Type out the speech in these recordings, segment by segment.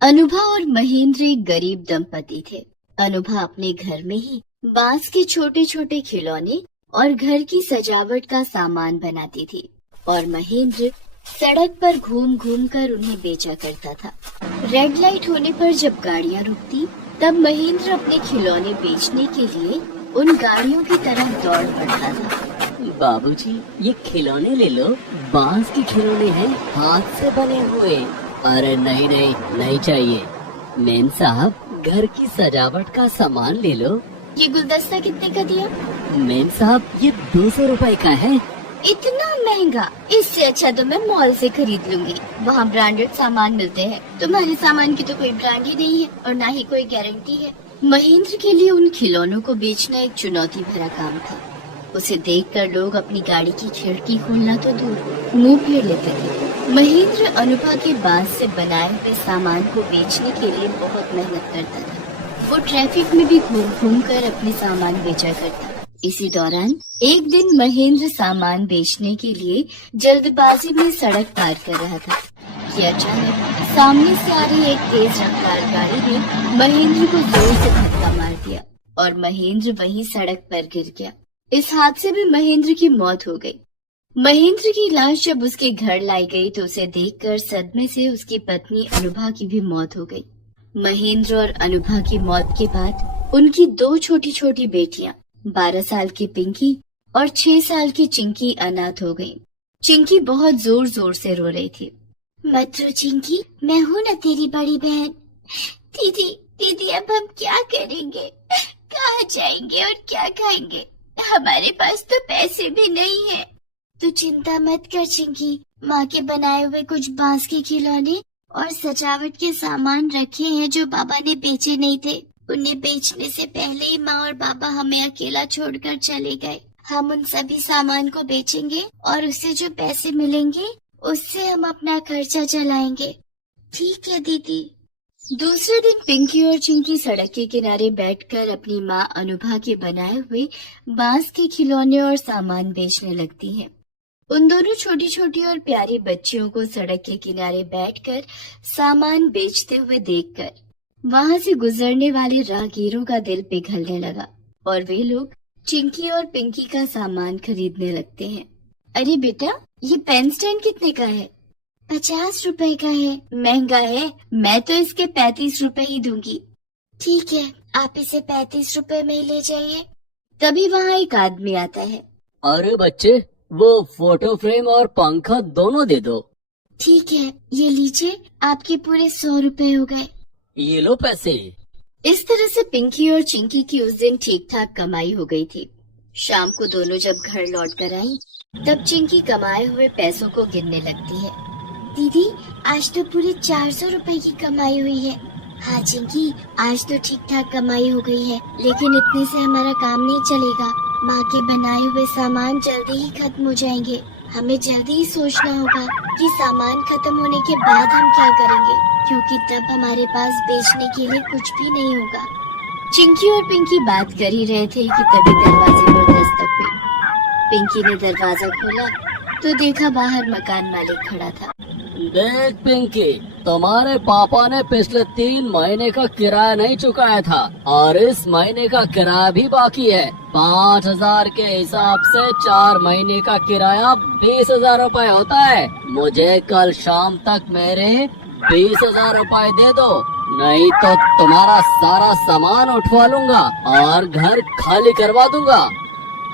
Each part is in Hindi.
अनुभा और महेंद्र एक गरीब दंपति थे। अनुभा अपने घर में ही बांस के छोटे छोटे खिलौने और घर की सजावट का सामान बनाती थी और महेंद्र सड़क पर घूम घूम कर उन्हें बेचा करता था। रेड लाइट होने पर जब गाड़ियाँ रुकती तब महेंद्र अपने खिलौने बेचने के लिए उन गाड़ियों की तरफ दौड़ पड़ता था। बाबूजी, ये खिलौने ले लो। बांस के खिलौने हैं, हाथ से बने हुए। अरे नहीं नहीं, नहीं चाहिए। मेम साहब, घर की सजावट का सामान ले लो। ये गुलदस्ता कितने का दिया? मेम साहब, ये 200 रुपए का है। इतना महंगा? इससे अच्छा तो मैं मॉल से खरीद लूंगी, वहाँ ब्रांडेड सामान मिलते हैं। तुम्हारे सामान की तो कोई ब्रांड ही नहीं है और ना ही कोई गारंटी है। महेंद्र के लिए उन खिलौनों को बेचना एक चुनौती भरा काम था। उसे देखकर लोग अपनी गाड़ी की खिड़की खोलना तो दूर मुंह फेर लेते थे। महेंद्र अनुभा के बांस से बनाए हुए सामान को बेचने के लिए बहुत मेहनत करता था। वो ट्रैफिक में भी घूम घूम कर अपने सामान बेचा करता। इसी दौरान एक दिन महेंद्र सामान बेचने के लिए जल्दबाजी में सड़क पार कर रहा था कि अचानक सामने से आ रही एक तेज रफ्तार गाड़ी ने महेंद्र को जोर से धक्का मार दिया और महेंद्र वहीं सड़क पर गिर गया। इस हादसे में महेंद्र की मौत हो गई। महेंद्र की लाश जब उसके घर लाई गई तो उसे देखकर सदमे से उसकी पत्नी अनुभा की भी मौत हो गई। महेंद्र और अनुभा की मौत के बाद उनकी 2 छोटी छोटी बेटियां 12 साल की पिंकी और 6 साल की चिंकी अनाथ हो गईं। चिंकी बहुत जोर जोर से रो रही थी। मत रो चिंकी, मैं हूँ ना तेरी बड़ी बहन। दीदी दीदी, अब हम क्या करेंगे? कहाँ जाएंगे और क्या खाएंगे? हमारे पास तो पैसे भी नहीं है। तू चिंता मत कर चिंकी, माँ के बनाए हुए कुछ बांस के खिलौने और सजावट के सामान रखे हैं जो बाबा ने बेचे नहीं थे। उन्हें बेचने से पहले ही माँ और बाबा हमें अकेला छोड़कर चले गए। हम उन सभी सामान को बेचेंगे और उससे जो पैसे मिलेंगे उससे हम अपना खर्चा चलाएंगे। ठीक है दीदी। दूसरे दिन पिंकी और चिंकी सड़क के किनारे बैठकर अपनी माँ अनुभा के बनाए हुए बांस के खिलौने और सामान बेचने लगती हैं। उन दोनों छोटी छोटी और प्यारी बच्चियों को सड़क के किनारे बैठकर सामान बेचते हुए देखकर वहाँ से गुजरने वाले राहगीरों का दिल पिघलने लगा और वे लोग चिंकी और पिंकी का सामान खरीदने लगते हैं। अरे बेटा, ये पेन स्टैंड कितने का है? 50 रुपए का है। महंगा है, मैं तो इसके 35 रुपए ही दूंगी। ठीक है, आप इसे 35 रुपए में ही ले जाइए। तभी वहाँ एक आदमी आता है। अरे बच्चे, वो फोटो फ्रेम और पंखा दोनों दे दो। ठीक है, ये लीजिए, आपके पूरे 100 रुपए हो गए। ये लो पैसे। इस तरह से पिंकी और चिंकी की उस दिन ठीक ठाक कमाई हो गई थी। शाम को दोनों जब घर लौट कर आई तब चिंकी कमाए हुए पैसों को गिनने लगती है। दीदी, आज तो पूरे 400 रुपए की कमाई हुई है। हाँ चिंकी, आज तो ठीक ठाक कमाई हो गई है, लेकिन इतने से हमारा काम नहीं चलेगा। माँ के बनाए हुए सामान जल्दी ही खत्म हो जाएंगे। हमें जल्दी ही सोचना होगा कि सामान खत्म होने के बाद हम क्या करेंगे, क्योंकि तब हमारे पास बेचने के लिए कुछ भी नहीं होगा। चिंकी और पिंकी बात कर ही रहे थे कि तभी दरवाजे पर दस्तक हुई। पिंकी ने दरवाजा खोला तो देखा बाहर मकान मालिक खड़ा था। देख पिंकी, तुम्हारे पापा ने पिछले 3 महीने का किराया नहीं चुकाया था और इस महीने का किराया भी बाकी है। 5000 के हिसाब से 4 महीने का किराया 20,000 रुपए होता है। मुझे कल शाम तक मेरे 20,000 रुपए दे दो, नहीं तो तुम्हारा सारा सामान उठवा लूंगा और घर खाली करवा दूंगा।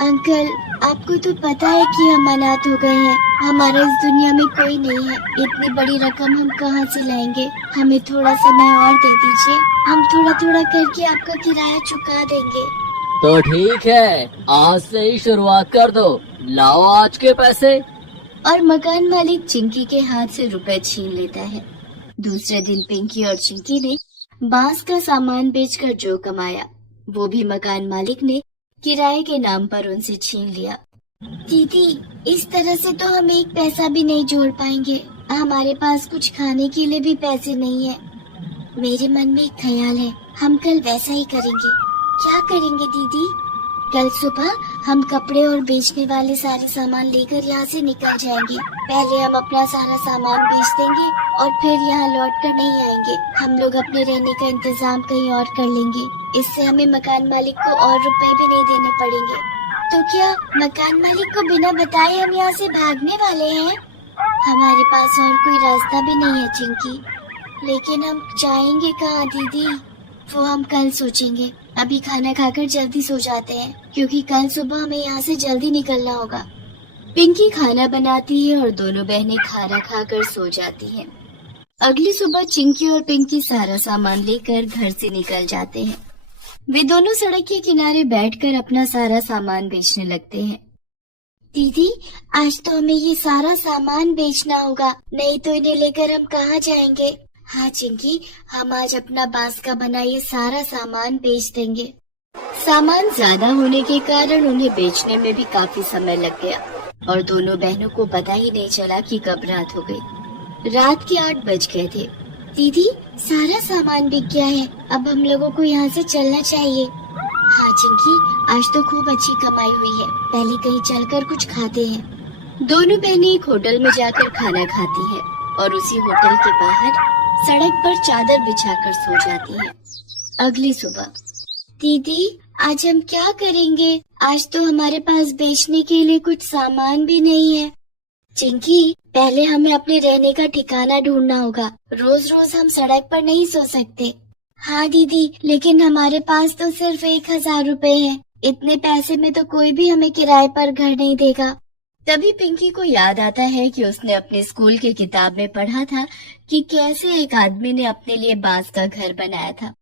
अंकल, आपको तो पता है कि हम अनाथ हो गए हैं। हमारा इस दुनिया में कोई नहीं है। इतनी बड़ी रकम हम कहाँ से लाएंगे? हमें थोड़ा समय और दे दीजिए, हम थोड़ा थोड़ा करके आपका किराया चुका देंगे। तो ठीक है, आज से ही शुरुआत कर दो। लाओ आज के पैसे। और मकान मालिक चिंकी के हाथ से रुपए छीन लेता है। दूसरे दिन पिंकी और चिंकी ने बांस का सामान बेचकर जो कमाया वो भी मकान मालिक ने किराए के नाम पर उनसे छीन लिया। दीदी, इस तरह से तो हम एक पैसा भी नहीं जोड़ पाएंगे। हमारे पास कुछ खाने के लिए भी पैसे नहीं है। मेरे मन में एक ख्याल है, हम कल वैसा ही करेंगे। क्या करेंगे दीदी? कल सुबह हम कपड़े और बेचने वाले सारे सामान लेकर यहाँ से निकल जाएंगे। पहले हम अपना सारा सामान बेच देंगे और फिर यहाँ लौट कर नहीं आएंगे। हम लोग अपने रहने का इंतजाम कहीं और कर लेंगे। इससे हमें मकान मालिक को और रुपए भी नहीं देने पड़ेंगे। तो क्या मकान मालिक को बिना बताए हम यहाँ से भागने वाले हैं? हमारे पास और कोई रास्ता भी नहीं है चिंकी, लेकिन हम जाएंगे कहाँ दीदी? वो हम कल सोचेंगे। अभी खाना खाकर जल्दी सो जाते हैं, क्योंकि कल सुबह हमें यहाँ से जल्दी निकलना होगा। पिंकी खाना बनाती है और दोनों बहनें खाना खाकर सो जाती हैं। अगली सुबह चिंकी और पिंकी सारा सामान लेकर घर से निकल जाते हैं। वे दोनों सड़क के किनारे बैठकर अपना सारा सामान बेचने लगते हैं। दीदी, आज तो हमें ये सारा सामान बेचना होगा, नहीं तो इन्हें लेकर हम कहाँ जाएंगे? हाँ चिंकी, हम आज अपना बांस का बना ये सारा सामान बेच देंगे। सामान ज्यादा होने के कारण उन्हें बेचने में भी काफी समय लग गया और दोनों बहनों को पता ही नहीं चला कि कब रात हो गई। रात के 8 बज गए थे। दीदी, सारा सामान बिक गया है, अब हम लोगों को यहाँ से चलना चाहिए। हाँ चिंकी, आज तो खूब अच्छी कमाई हुई है, पहले कहीं चलकर कुछ खाते हैं। दोनों बहनें एक होटल में जाकर खाना खाती हैं और उसी होटल के बाहर सड़क पर चादर बिछाकर सो जाती हैं। अगली सुबह, दीदी आज हम क्या करेंगे? आज तो हमारे पास बेचने के लिए कुछ सामान भी नहीं है। चिंकी, पहले हमें अपने रहने का ठिकाना ढूंढना होगा, रोज रोज हम सड़क पर नहीं सो सकते। हाँ दीदी, लेकिन हमारे पास तो सिर्फ 1000 रुपए हैं, इतने पैसे में तो कोई भी हमें किराए पर घर नहीं देगा। तभी पिंकी को याद आता है कि उसने अपने स्कूल की किताब में पढ़ा था कि कैसे एक आदमी ने अपने लिए बांस का घर बनाया था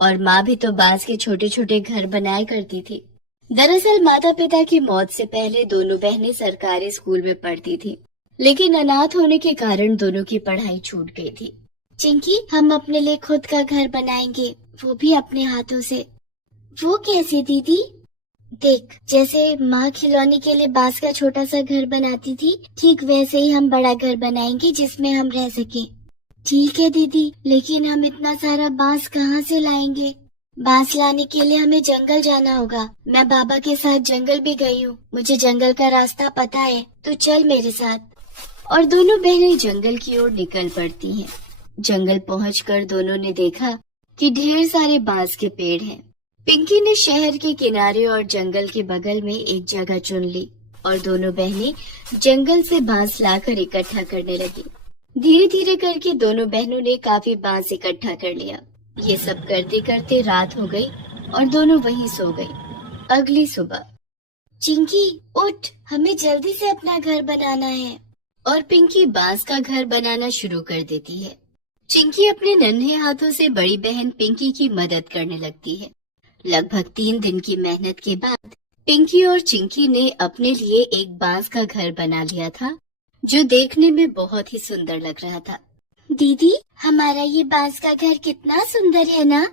और माँ भी तो बांस के छोटे छोटे घर बनाया करती थी। दरअसल माता पिता की मौत से पहले दोनों बहनें सरकारी स्कूल में पढ़ती थी, लेकिन अनाथ होने के कारण दोनों की पढ़ाई छूट गई थी। चिंकी, हम अपने लिए खुद का घर बनाएंगे, वो भी अपने हाथों से। वो कैसे दीदी? देख, जैसे माँ खिलौने के लिए बांस का छोटा सा घर बनाती थी, ठीक वैसे ही हम बड़ा घर बनाएंगे जिसमें हम रह सके। ठीक है दीदी, लेकिन हम इतना सारा बांस कहाँ से लाएंगे? बांस लाने के लिए हमें जंगल जाना होगा। मैं बाबा के साथ जंगल भी गई हूँ, मुझे जंगल का रास्ता पता है, तो चल मेरे साथ। और दोनों बहनें जंगल की ओर निकल पड़ती हैं। जंगल पहुंचकर दोनों ने देखा कि ढेर सारे बांस के पेड़ हैं। पिंकी ने शहर के किनारे और जंगल के बगल में एक जगह चुन ली और दोनों बहनें जंगल से बांस लाकर इकट्ठा करने लगी। धीरे धीरे करके दोनों बहनों ने काफी बांस इकट्ठा कर लिया। ये सब करते करते रात हो गई और दोनों वहीं सो गई। अगली सुबह, चिंकी उठ, हमें जल्दी से अपना घर बनाना है। और पिंकी बांस का घर बनाना शुरू कर देती है। चिंकी अपने नन्हे हाथों से बड़ी बहन पिंकी की मदद करने लगती है। लगभग 3 दिन की मेहनत के बाद पिंकी और चिंकी ने अपने लिए एक बांस का घर बना लिया था, जो देखने में बहुत ही सुंदर लग रहा था। दीदी, हमारा ये बांस का घर कितना सुंदर है ना?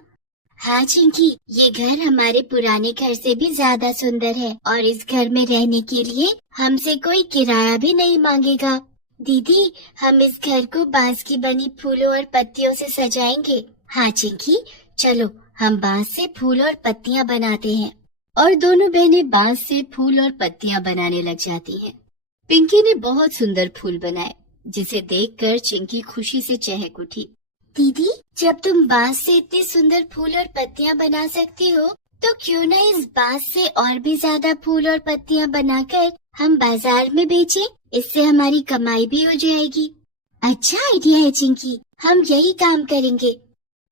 हाँ चिंकी, ये घर हमारे पुराने घर से भी ज्यादा सुंदर है और इस घर में रहने के लिए हमसे कोई किराया भी नहीं मांगेगा। दीदी, हम इस घर को बांस की बनी फूलों और पत्तियों से सजाएंगे। हाँ चिंकी, चलो हम बांस से फूल और पत्तियां बनाते हैं। और दोनों बहनें बांस से फूल और पत्तियां बनाने लग जाती हैं। पिंकी ने बहुत सुंदर फूल बनाए, जिसे देखकर चिंकी खुशी से चहक उठी। दीदी, जब तुम बांस से इतने सुंदर फूल और पत्तियां बना सकती हो, तो क्यों न इस बांस से और भी ज्यादा फूल और पत्तियां बनाकर हम बाजार में बेचें? इससे हमारी कमाई भी हो जाएगी। अच्छा आइडिया है चिंकी, हम यही काम करेंगे।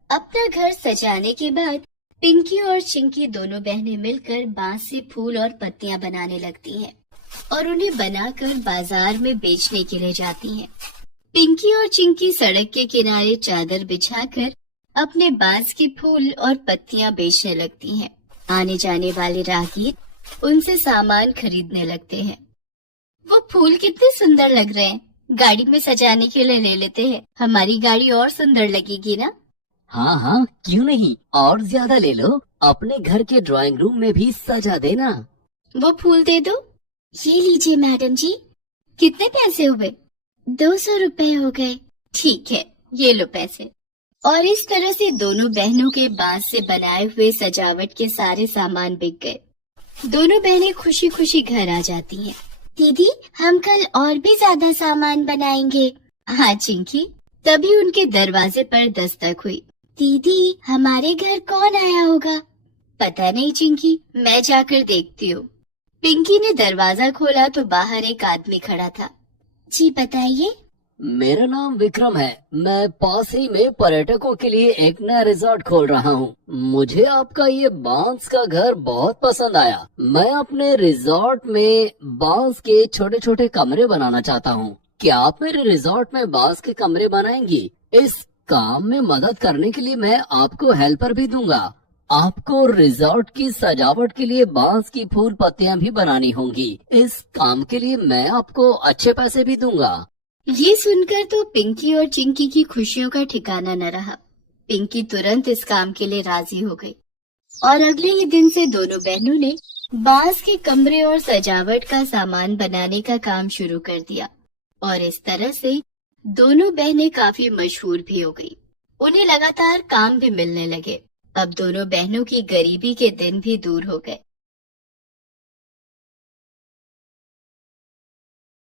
अपना घर सजाने के बाद पिंकी और चिंकी दोनों बहनें मिलकर बांस से फूल और पत्तियां बनाने लगती हैं और उन्हें बनाकर बाजार में बेचने के लिए जाती हैं। पिंकी और चिंकी सड़क के किनारे चादर बिछाकर अपने बांस के फूल और पत्तियां बेचने लगती हैं। आने जाने वाले राहगीर उनसे सामान खरीदने लगते हैं। वो फूल कितने सुंदर लग रहे हैं, गाड़ी में सजाने के लिए ले लेते हैं, हमारी गाड़ी और सुंदर लगेगी ना? हाँ हाँ, क्यों नहीं, और ज्यादा ले लो, अपने घर के ड्राइंग रूम में भी सजा देना। वो फूल दे दो। ये लीजिए मैडम जी। कितने पैसे हुए? 200 रुपए हो गए। ठीक है, ये लो पैसे। और इस तरह से दोनों बहनों के बांस से बनाए हुए सजावट के सारे सामान बिक गए। दोनों बहनें खुशी खुशी घर आ जाती हैं। दीदी, हम कल और भी ज्यादा सामान बनाएंगे। हाँ चिंकी। तभी उनके दरवाजे पर दस्तक हुई। दीदी, हमारे घर कौन आया होगा? पता नहीं चिंकी, मैं जाकर देखती हूँ। पिंकी ने दरवाजा खोला तो बाहर एक आदमी खड़ा था। जी बताइए। मेरा नाम विक्रम है। मैं पास ही में पर्यटकों के लिए एक नया रिजॉर्ट खोल रहा हूँ। मुझे आपका ये बांस का घर बहुत पसंद आया। मैं अपने रिजॉर्ट में बांस के छोटे छोटे कमरे बनाना चाहता हूँ। क्या आप मेरे रिजॉर्ट में बांस के कमरे बनाएंगी? इस काम में मदद करने के लिए मैं आपको हेल्पर भी दूंगा। आपको रिजॉर्ट की सजावट के लिए बांस की फूल पत्तियां भी बनानी होंगी। इस काम के लिए मैं आपको अच्छे पैसे भी दूंगा। ये सुनकर तो पिंकी और चिंकी की खुशियों का ठिकाना न रहा। पिंकी तुरंत इस काम के लिए राजी हो गई और अगले ही दिन से दोनों बहनों ने बांस के कमरे और सजावट का सामान बनाने का काम शुरू कर दिया और इस तरह से दोनों बहनें काफी मशहूर भी हो गई। उन्हें लगातार काम भी मिलने लगे। अब दोनों बहनों की गरीबी के दिन भी दूर हो गए।